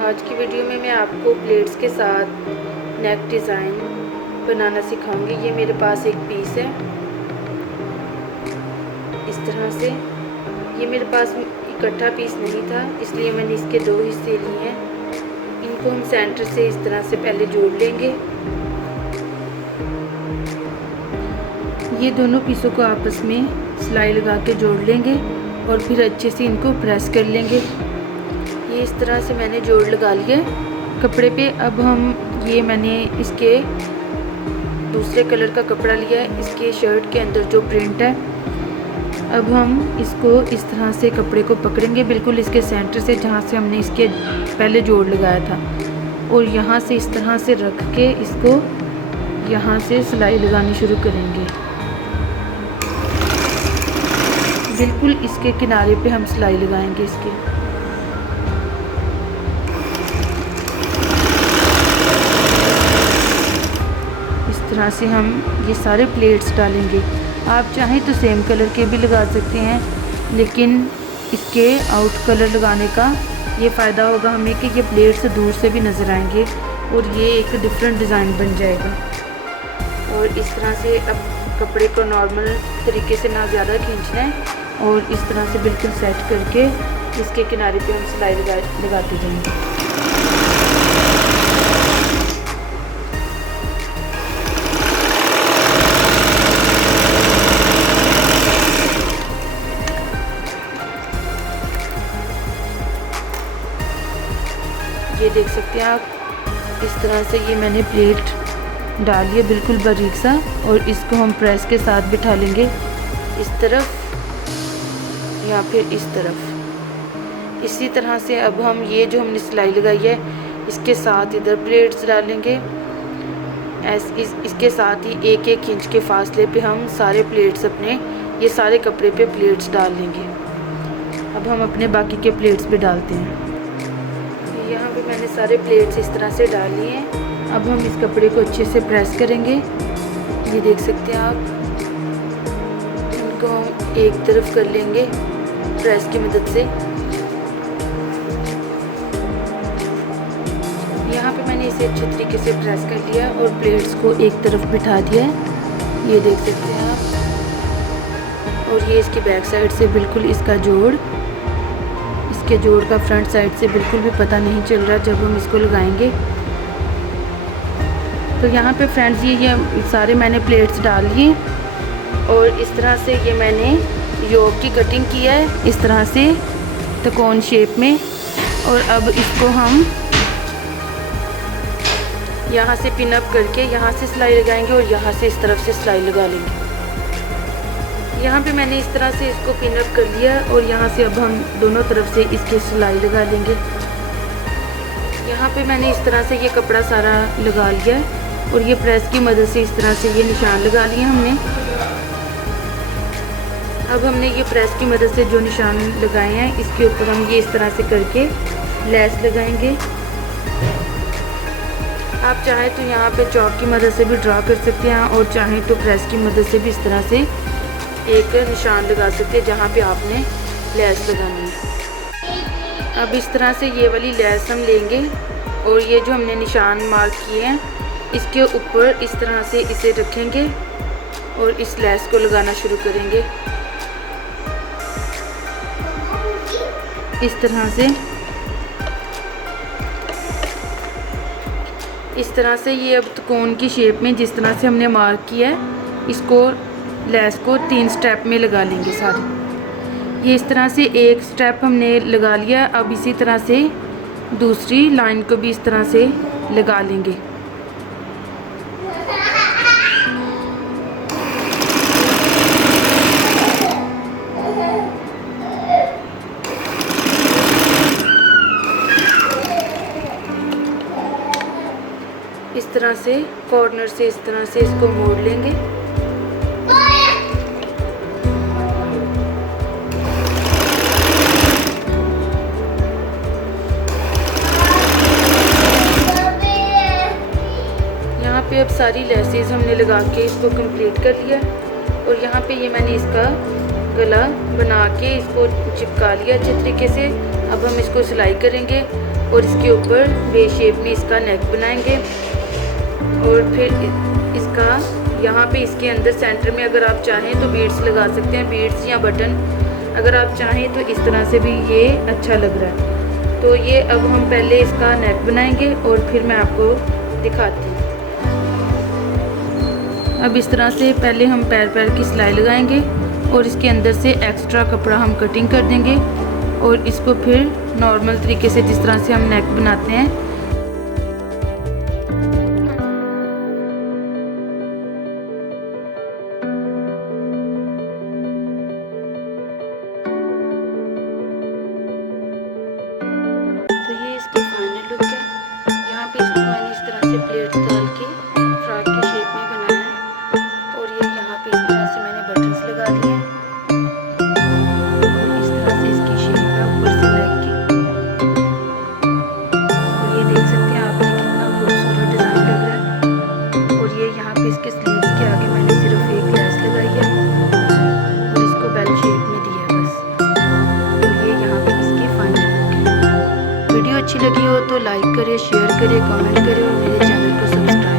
आज की वीडियो में मैं आपको प्लेट्स के साथ नेक डिज़ाइन बनाना सिखाऊंगी। ये मेरे पास एक पीस है इस तरह से। ये मेरे पास इकट्ठा पीस नहीं था, इसलिए मैंने इसके दो हिस्से लिए हैं। इनको हम सेंटर से इस तरह से पहले जोड़ लेंगे। ये दोनों पीसों को आपस में सिलाई लगा के जोड़ लेंगे और फिर अच्छे से इनको प्रेस कर लेंगे। ये इस तरह से मैंने जोड़ लगा लिए कपड़े पे। अब हम मैंने इसके दूसरे कलर का कपड़ा लिया है, इसके शर्ट के अंदर जो प्रिंट है। अब हम इसको इस तरह से कपड़े को पकड़ेंगे बिल्कुल इसके सेंटर से, जहाँ से हमने इसके पहले जोड़ लगाया था, और यहाँ से इस तरह से रख के इसको यहाँ से सिलाई लगानी शुरू करेंगे। बिल्कुल इसके किनारे पे हम सिलाई लगाएंगे इसके। इस तरह से हम ये सारे प्लेट्स डालेंगे। आप चाहें तो सेम कलर के भी लगा सकते हैं, लेकिन इसके आउट कलर लगाने का ये फ़ायदा होगा हमें कि ये प्लेट्स दूर से भी नज़र आएंगे और ये एक डिफरेंट डिज़ाइन बन जाएगा। और इस तरह से अब कपड़े को नॉर्मल तरीके से ना ज़्यादा खींचना है, और इस तरह से बिल्कुल सेट करके इसके किनारे पे हम सिलाई लगाते जाएंगे। ये देख सकते हैं आप, इस तरह से ये मैंने प्लेट डालिए बिल्कुल बारीक सा, और इसको हम प्रेस के साथ बिठा लेंगे इस तरफ या फिर इस तरफ। इसी तरह से अब हम ये जो हमने सिलाई लगाई है इसके साथ इधर प्लेट्स डालेंगे। इसके साथ ही एक एक इंच के फासले पे हम सारे प्लेट्स अपने ये सारे कपड़े पे प्लेट्स डाल लेंगे। अब हम अपने बाकी के प्लेट्स पे डालते हैं। यहाँ पे मैंने सारे प्लेट्स इस तरह से डाल लिए हैं। अब हम इस कपड़े को अच्छे से प्रेस करेंगे। ये देख सकते हैं आप, इनको हम एक तरफ कर लेंगे प्रेस की मदद से। यहाँ पे मैंने इसे अच्छे तरीके से प्रेस कर लिया और प्लेट्स को एक तरफ बिठा दिया है। ये देख सकते हैं आप। और ये इसकी बैक साइड से बिल्कुल इसका जोड़, इसके जोड़ का फ्रंट साइड से बिल्कुल भी पता नहीं चल रहा जब हम इसको लगाएंगे। तो यहाँ पे फ्रेंड्स ये सारे मैंने प्लेट्स डाल लिए, और इस तरह से ये मैंने योक की कटिंग किया है इस तरह से त्रिकोण शेप में। और अब इसको हम यहाँ से पिन अप करके यहाँ से सिलाई लगाएंगे और यहाँ से इस तरफ से सिलाई लगा लेंगे। यहाँ पे मैंने इस तरह से इसको पिन अप कर लिया, और यहाँ से अब हम दोनों तरफ से इसके सिलाई लगा लेंगे। यहाँ पे मैंने इस तरह से ये कपड़ा सारा लगा लिया है, और ये प्रेस की मदद से इस तरह से ये निशान लगा लिए हमने। अब हमने ये प्रेस की मदद से जो निशान लगाए हैं इसके ऊपर हम ये इस तरह से करके लेस लगाएंगे। आप चाहें तो यहाँ पे चॉक की मदद से भी ड्रा कर सकते हैं, और चाहें तो प्रेस की मदद से भी इस तरह से एक निशान लगा सकते हैं जहाँ पे आपने लेस लगानी है। अब इस तरह से ये वाली लेस हम लेंगे, और ये जो हमने निशान मार्क किए हैं इसके ऊपर इस तरह से इसे रखेंगे और इस लेस को लगाना शुरू करेंगे इस तरह से। इस तरह से ये अब त्रिकोण की शेप में जिस तरह से हमने मार्क किया है, इसको लेस को 3 स्टेप में लगा लेंगे सारे। ये इस तरह से एक स्टेप हमने लगा लिया। अब इसी तरह से दूसरी लाइन को भी इस तरह से लगा लेंगे। इस तरह से कॉर्नर से इस तरह से इसको मोड़ लेंगे। यहाँ पे अब सारी लेसेस हमने लगा के इसको कंप्लीट कर लिया, और यहाँ पे ये मैंने इसका गला बना के इसको चिपका लिया अच्छे तरीके से। अब हम इसको सिलाई करेंगे। और इसके ऊपर वे शेप में इसका नेक बनाएंगे। और फिर इसका यहाँ पे इसके अंदर सेंटर में अगर आप चाहें तो बीड्स लगा सकते हैं, बीड्स या बटन। अगर आप चाहें तो इस तरह से भी ये अच्छा लग रहा है। तो ये अब हम पहले इसका नेक बनाएंगे और फिर मैं आपको दिखाती हूँ। अब इस तरह से पहले हम पैर पैर की सिलाई लगाएंगे और इसके अंदर से एक्स्ट्रा कपड़ा हम कटिंग कर देंगे और इसको फिर नॉर्मल तरीके से जिस तरह से हम नेक बनाते हैं तो ये इसकी फाइनल लुक है। यहाँ पे इसको मैंने इस तरह से प्लेट्स डाल के फ्रॉक के शेप में बनाया है और ये यहाँ पे इस तरह से मैंने बटन्स लगा लिए हैं और इस तरह से इसकी शेप है ऊपर से नेक की। और ये देख सकते हैं आपने कितना खूबसूरत डिज़ाइन लग रहा है। और ये यहाँ पे इसके स्लीव्स के आगे मैंने सिर्फ एक लेस लगाई है और इसको बेल शेप में दिया है बस। और ये यहाँ पे इसकी फाइनल लुक है। वीडियो अच्छी लगी हो तो लाइक करें, शेयर करें, कमेंट करें और मेरे चैनल को सब्सक्राइब